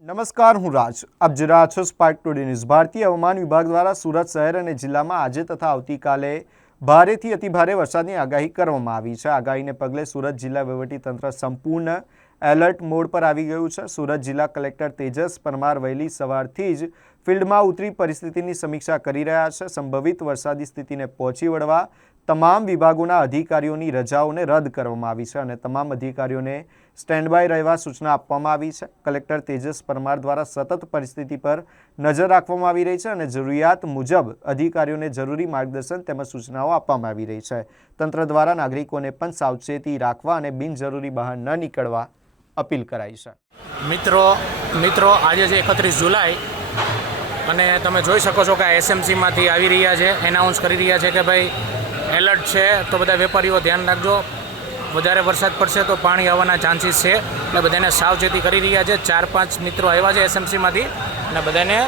નમસ્કાર, હું રાજ. આપ જોઈ રહ્યા છો સ્પાર્ક ટુડે ન્યૂઝ. ભારતીય હવામાન વિભાગ દ્વારા સુરત શહેર અને જિલ્લામાં આજે તથા આવતીકાલે ભારેથી અતિભારે વરસાદની આગાહી કરવામાં આવી છે. આગાહીને પગલે સુરત જિલ્લા વહીવટીતંત્ર સંપૂર્ણ એલર્ટ મોડ પર આવી ગયું છે. સુરત જિલ્લા કલેક્ટર તેજસ પરમાર વહેલી સવારથી જ ફિલ્ડમાં ઉતરી પરિસ્થિતિની સમીક્ષા કરી રહ્યા છે. સંભવિત વરસાદી સ્થિતિને પહોંચી વળવા તમામ વિભાગોના અધિકારીઓની રજાઓને રદ કરવામાં આવી છે અને તમામ અધિકારીઓને સ્ટેન્ડ બાય રહેવા સૂચના આપવામાં આવી છે. કલેક્ટર તેજસ પરમાર દ્વારા સતત પરિસ્થિતિ પર નજર રાખવામાં આવી રહી છે અને જરૂરિયાત મુજબ અધિકારીઓને જરૂરી માર્ગદર્શન તેમજ સૂચનાઓ આપવામાં આવી રહી છે. તંત્ર દ્વારા નાગરિકોને પણ સાવચેતી રાખવા અને બિનજરૂરી બહાર ન નીકળવા અપીલ કરાઈ છે. મિત્રો આજે છે 31 જુલાઈ અને તમે જોઈ શકો છો કે આ એસએમસીમાંથી આવી રહ્યા છે, એનાઉન્સ કરી રહ્યા છે કે ભાઈ એલર્ટ છે, તો બધા વેપારીઓ ધ્યાન રાખજો. વધારે વરસાદ પડશે તો પાણી આવવાના ચાન્સીસ છે, એટલે બધાને સાવચેતી કરી રહ્યા છે. 4-5 મિત્રો આવ્યા છે એસએમસીમાંથી અને બધાને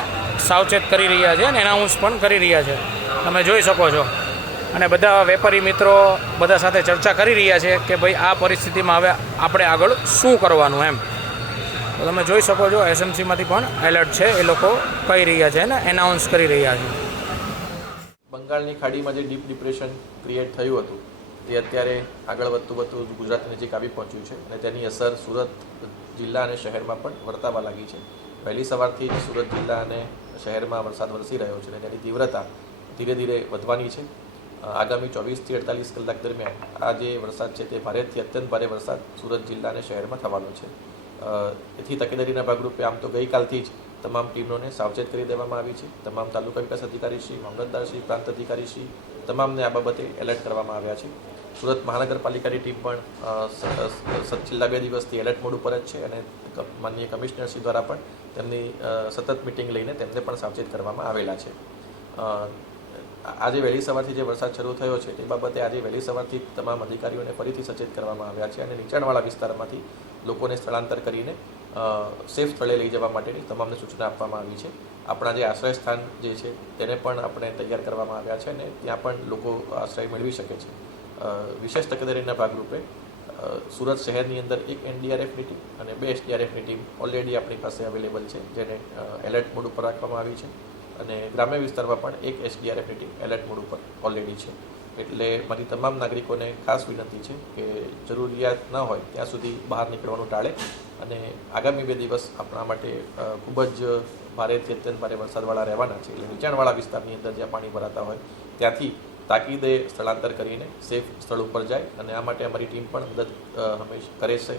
સાવચેત કરી રહ્યા છે અને એનાઉન્સ પણ કરી રહ્યા છે, તમે જોઈ શકો છો. અને બધા વેપારી મિત્રો બધા સાથે ચર્ચા કરી રહ્યા છે કે ભાઈ આ પરિસ્થિતિમાં હવે આપણે આગળ શું કરવાનું એમ. તો તમે જોઈ શકો છો એસએમસીમાંથી પણ એલર્ટ છે, એ લોકો કહી રહ્યા છે અને એનાઉન્સ કરી રહ્યા છે. બંગાળની ખાડીમાં જે ડીપ ડિપ્રેશન ક્રિએટ થયું હતું તે અત્યારે આગળ વધતું ગુજરાતની નજીક આવી પહોંચ્યું છે અને તેની અસર સુરત જિલ્લા અને શહેરમાં પણ વર્તાવા લાગી છે. વહેલી સવારથી જ સુરત જિલ્લા અને શહેરમાં વરસાદ વરસી રહ્યો છે અને તેની તીવ્રતા ધીરે ધીરે વધવાની છે. આગામી 24 થી 48 કલાક દરમિયાન આ જે વરસાદ છે તે ભારેથી અત્યંત ભારે વરસાદ સુરત જિલ્લા અને શહેરમાં થવાનો છે. એથી તકેદારીના ભાગરૂપે આમ તો ગઈકાલથી જ તમામ ટીમોને સાવચેત કરી દેવામાં આવી છે. તમામ તાલુકા વિકાસ અધિકારીશ્રી, મામલતદારશ્રી, પ્રાંત અધિકારીશ્રી તમામને આ બાબતે એલર્ટ કરવામાં આવ્યા છે. સુરત મહાનગરપાલિકાની ટીમ પણ છેલ્લા 2 દિવસથી એલર્ટ મોડ ઉપર જ છે અને માનનીય કમિશનરશ્રી દ્વારા પણ તેમની સતત મિટિંગ લઈને તેમને પણ સાવચેત કરવામાં આવેલા છે. આજે વહેલી સવારથી જે વરસાદ શરૂ થયો છે તે બાબતે આજે વહેલી સવારથી તમામ અધિકારીઓને ફરીથી સચેત કરવામાં આવ્યા છે અને નીચાણવાળા વિસ્તારમાંથી લોકોને સ્થળાંતર કરીને સેફ સ્થળે લઈ જવા માટેની તમામને સૂચના આપવામાં આવી છે. આપણા જે આશ્રય સ્થાન જે છે તેને પણ આપણે તૈયાર કરવામાં આવ્યા છે અને ત્યાં પણ લોકો આશ્રય મેળવી શકે છે. વિશેષ તકેદારીના ભાગરૂપે સુરત શહેરની અંદર એક એનડીઆરએફની ટીમ અને 2 એસડીઆરએફની ટીમ ઓલરેડી આપણી પાસે અવેલેબલ છે, જેને એલર્ટ મોડ ઉપર રાખવામાં આવી છે અને ગ્રામ્ય વિસ્તારમાં પણ એક એસડીઆરએફની ટીમ એલર્ટ મોડ ઉપર ઓલરેડી છે. એટલે મારી તમામ નાગરિકોને ખાસ વિનંતી છે કે જરૂરિયાત ન હોય ત્યાં સુધી બહાર નીકળવાનું ટાળે અને આગામી 2 દિવસ આપણા માટે ખૂબ જ ભારેથી અત્યંત ભારે વરસાદવાળા રહેવાના છે. એટલે નીચાણવાળા વિસ્તારની અંદર જ્યાં પાણી ભરાતા હોય ત્યાંથી તાકીદે સ્થળાંતર કરીને સેફ સ્થળ ઉપર જાય અને આ માટે અમારી ટીમ પણ મદદ હંમેશા કરે છે.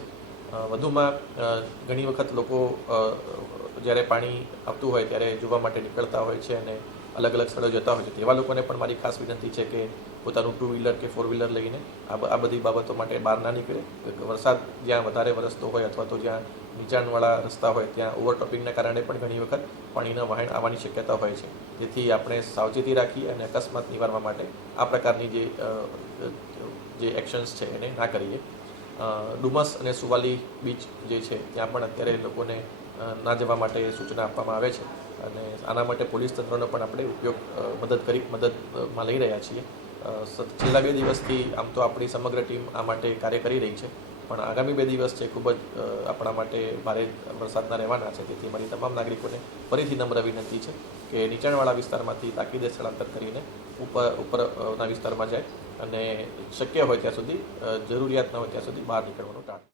વધુમાં ઘણી વખત લોકો જ્યારે પાણી આવતું હોય ત્યારે જોવા માટે નીકળતા હોય છે અને અલગ અલગ સ્થળો જતા હોય છે. તેવા લોકોને પણ મારી ખાસ વિનંતી છે કે પોતાનું 2 વ્હીલર કે 4 વ્હીલર લઈને આ બધી બાબતો માટે બહાર ના નીકળે. વરસાદ જ્યાં વધારે વરસતો હોય અથવા તો જ્યાં નીચાણવાળા રસ્તા હોય ત્યાં ઓવરટોપિંગના કારણે પણ ઘણી વખત પાણીના વહેણ આવવાની શક્યતા હોય છે. તેથી આપણે સાવચેતી રાખીએ અને અકસ્માત નિવારવા માટે આ પ્રકારની જે એક્શન્સ છે એને ના કરીએ. ડુમસ અને સુવાલી બીચ જે છે ત્યાં પણ અત્યારે લોકોને ના જવા માટે સૂચના આપવામાં આવે છે અને આના માટે પોલીસ તંત્રનો પણ આપણે મદદમાં લઈ રહ્યા છીએ. છેલ્લા 2 દિવસથી આમ તો આપણી સમગ્ર ટીમ આ માટે કાર્ય કરી રહી છે, પણ આગામી 2 દિવસ છે ખૂબ જ આપણા માટે ભારે વરસાદના રહેવાના છે. તેથી મારી તમામ નાગરિકોને ફરીથી નમ્ર વિનંતી છે કે નીચાણવાળા વિસ્તારમાંથી તાકીદે સ્થળાંતર કરીને ઉપરના વિસ્તારમાં જાય અને શક્ય હોય ત્યાં સુધી જરૂરિયાત ન હોય ત્યાં સુધી બહાર નીકળવાનું ટાળે.